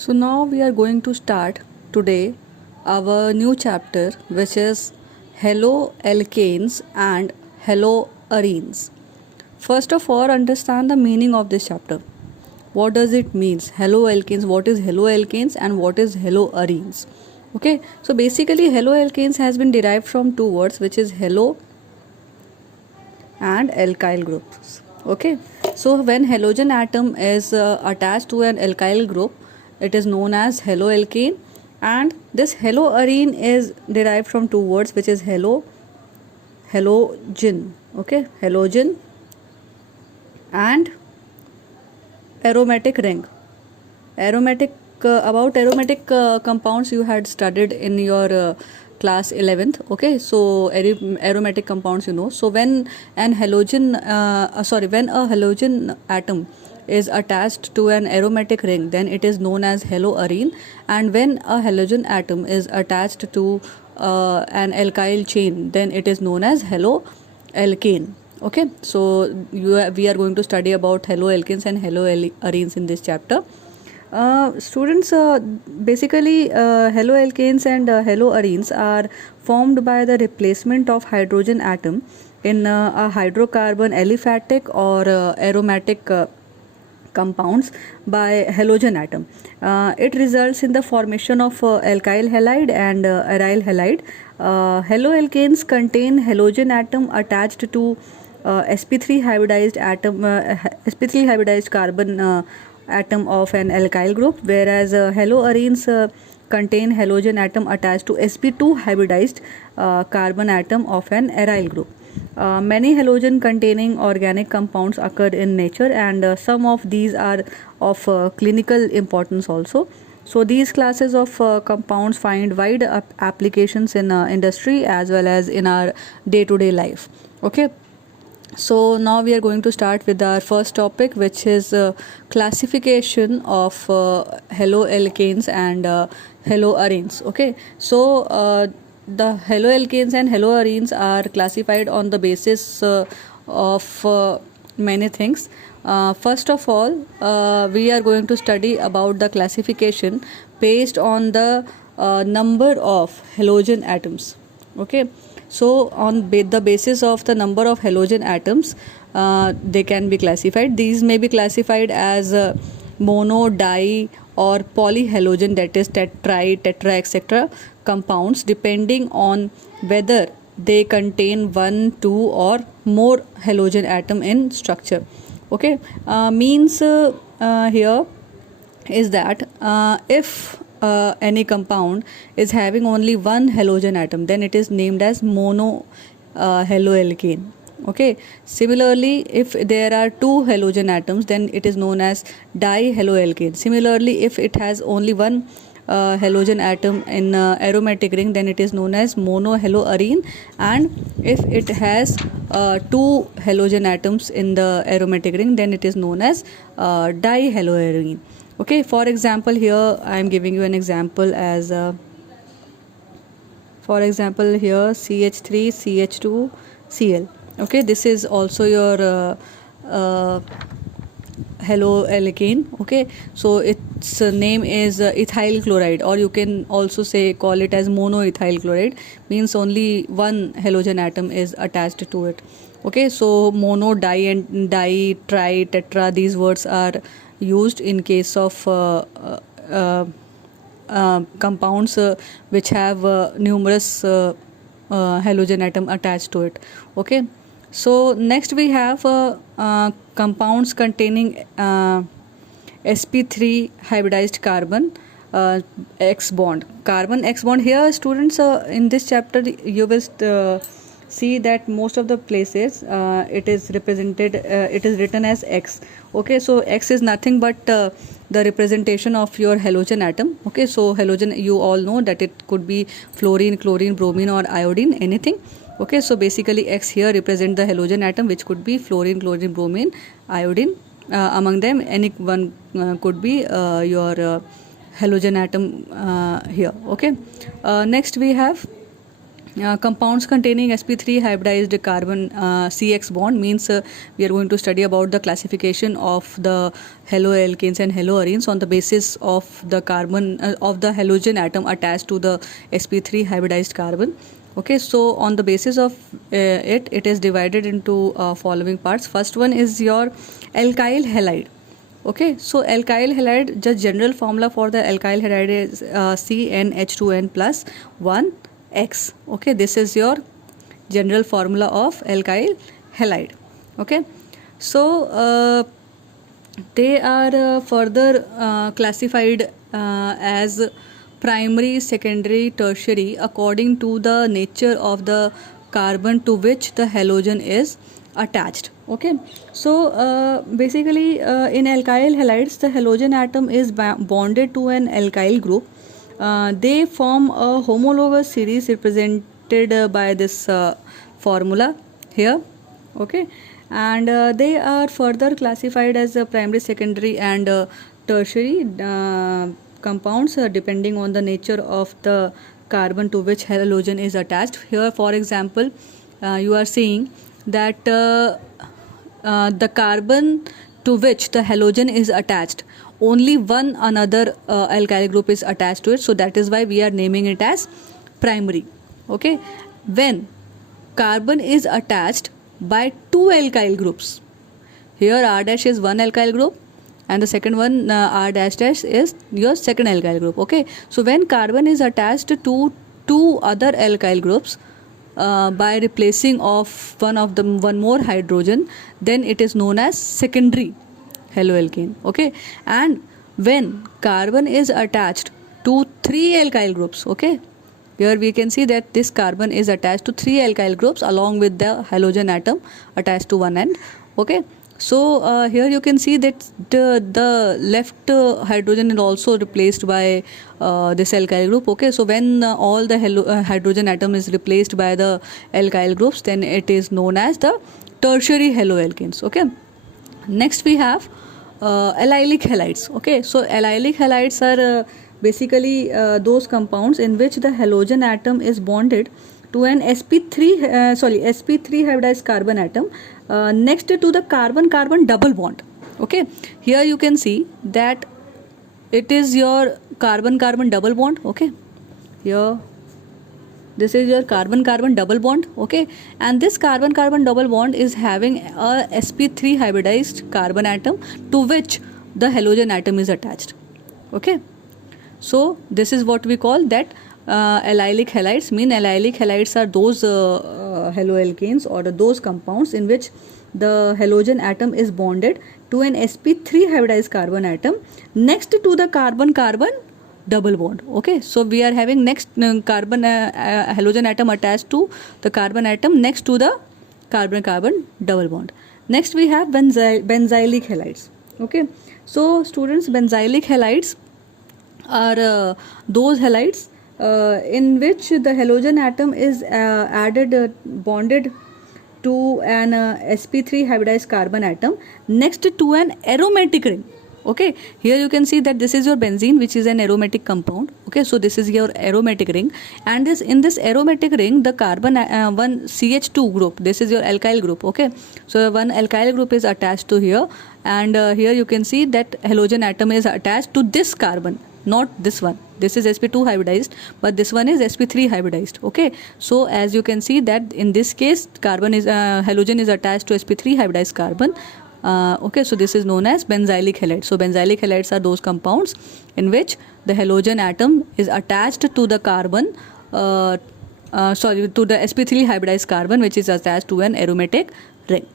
So now we are going to start today our new chapter, which is haloalkanes and haloarenes. First of all, understand the meaning of this chapter. What does it means? Haloalkanes, what is haloalkanes and what is haloarenes? Okay, so basically haloalkanes has been derived from two words, which is halo and alkyl groups. Okay, so when halogen atom is attached to an alkyl group, it is known as haloalkane, and this haloarene is derived from two words, which is halogen. Okay, halogen and aromatic ring. Aromatic compounds you had studied in your class 11th. Okay, so aromatic compounds, so when when a halogen atom is attached to an aromatic ring, then it is known as haloarene, and when a halogen atom is attached to an alkyl chain, then it is known as haloalkane. Okay, so we are going to study about haloalkanes and haloarenes in this chapter. Students, basically haloalkanes and haloarenes are formed by the replacement of hydrogen atom in a hydrocarbon aliphatic or aromatic compounds by halogen atom. It results in the formation of alkyl halide and aryl halide. Haloalkanes contain halogen atom attached to sp3 hybridized carbon atom of an alkyl group, whereas haloarenes contain halogen atom attached to sp2 hybridized carbon atom of an aryl group. Many halogen containing organic compounds occur in nature, and some of these are of clinical importance also. So these classes of compounds find wide applications in industry as well as in our day-to-day life. Okay, so now we are going to start with our first topic, which is classification of haloalkanes and haloarenes. Okay, so the haloalkanes and haloarenes are classified on the basis of many things. First of all, we are going to study about the classification based on the number of halogen atoms. Okay, so on the basis of the number of halogen atoms, they can be classified. These may be classified as mono, di or polyhalogen, that is tetra, etc. compounds, depending on whether they contain one, two or more halogen atom in structure. Okay, means here is that if any compound is having only one halogen atom, then it is named as mono haloalkane. Okay, similarly, if there are two halogen atoms, then it is known as dihaloalkane. Similarly, if it has only one halogen atom in aromatic ring, then it is known as monohaloarene, and if it has two halogen atoms in the aromatic ring, then it is known as dihaloarene. Okay, for example, here I am giving you an example as for example here CH3 CH2 Cl. Okay, this is also your haloalkane. Okay, so its name is ethyl chloride, or you can also say call it as monoethyl chloride, means only one halogen atom is attached to it. Okay, so mono, di and di, tri, tetra, these words are used in case of compounds which have numerous halogen atom attached to it. Okay, so next we have compounds containing sp3 hybridized carbon X bond. Carbon X bond, here students, in this chapter you will see that most of the places it is represented, it is written as X. Okay, so X is nothing but the representation of your halogen atom. Okay, so halogen, you all know that it could be fluorine, chlorine, bromine or iodine, anything. Okay, so basically X here represent the halogen atom, which could be fluorine, chlorine, bromine, iodine. Among them, any one could be your halogen atom here. Okay, next we have Compounds containing sp3 hybridized carbon CX bond means we are going to study about the classification of the haloalkanes and haloarenes on the basis of the carbon of the halogen atom attached to the sp3 hybridized carbon. Okay, so on the basis of it is divided into following parts. First one is your alkyl halide. Okay, so alkyl halide, the general formula for the alkyl halide is CnH2n plus 1x. Okay, this is your general formula of alkyl halide. Okay, so they are further classified as primary, secondary, tertiary according to the nature of the carbon to which the halogen is attached. Okay, so basically in alkyl halides the halogen atom is bonded to an alkyl group. They form a homologous series represented by this formula here. Okay, and they are further classified as primary, secondary and tertiary compounds depending on the nature of the carbon to which halogen is attached. Here for example you are seeing that the carbon to which the halogen is attached, only one another alkyl group is attached to it, so that is why we are naming it as primary. Okay, when carbon is attached by two alkyl groups, here R dash is one alkyl group and the second one R dash dash is your second alkyl group. Okay, so when carbon is attached to two other alkyl groups by replacing of one more hydrogen, then it is known as secondary haloalkane. Okay, and when carbon is attached to three alkyl groups, okay, here we can see that this carbon is attached to three alkyl groups along with the halogen atom attached to one end. Okay, so here you can see that the left hydrogen is also replaced by this alkyl group. Okay, so when all the hydrogen atom is replaced by the alkyl groups, then it is known as the tertiary haloalkanes. Okay, next we have allylic halides. Okay, so allylic halides are basically those compounds in which the halogen atom is bonded to an sp3 hybridized carbon atom next to the carbon-carbon double bond. Okay, here you can see that it is your carbon-carbon double bond. Okay, here this is your carbon-carbon double bond. Okay, and this carbon-carbon double bond is having a sp3 hybridized carbon atom to which the halogen atom is attached. Okay, so this is what we call that allylic halides. Allylic halides are those haloalkanes or those compounds in which the halogen atom is bonded to an sp3 hybridized carbon atom next to the carbon-carbon double bond. Okay, so we are having next halogen atom attached to the carbon atom next to the carbon-carbon double bond. Next we have benzylic halides. Okay, so students, benzylic halides are those halides in which the halogen atom is bonded to an sp3 hybridized carbon atom next to an aromatic ring. Okay, here you can see that this is your benzene, which is an aromatic compound. Okay, so this is your aromatic ring, and in this aromatic ring the carbon one CH2 group, this is your alkyl group. Okay, so one alkyl group is attached to here, and here you can see that halogen atom is attached to this carbon, not this one. This is sp2 hybridized, but this one is sp3 hybridized. Okay, so as you can see that in this case carbon is halogen is attached to sp3 hybridized carbon. Okay, so this is known as benzylic halides. So benzylic halides are those compounds in which the halogen atom is attached to the carbon to the sp3 hybridized carbon which is attached to an aromatic ring.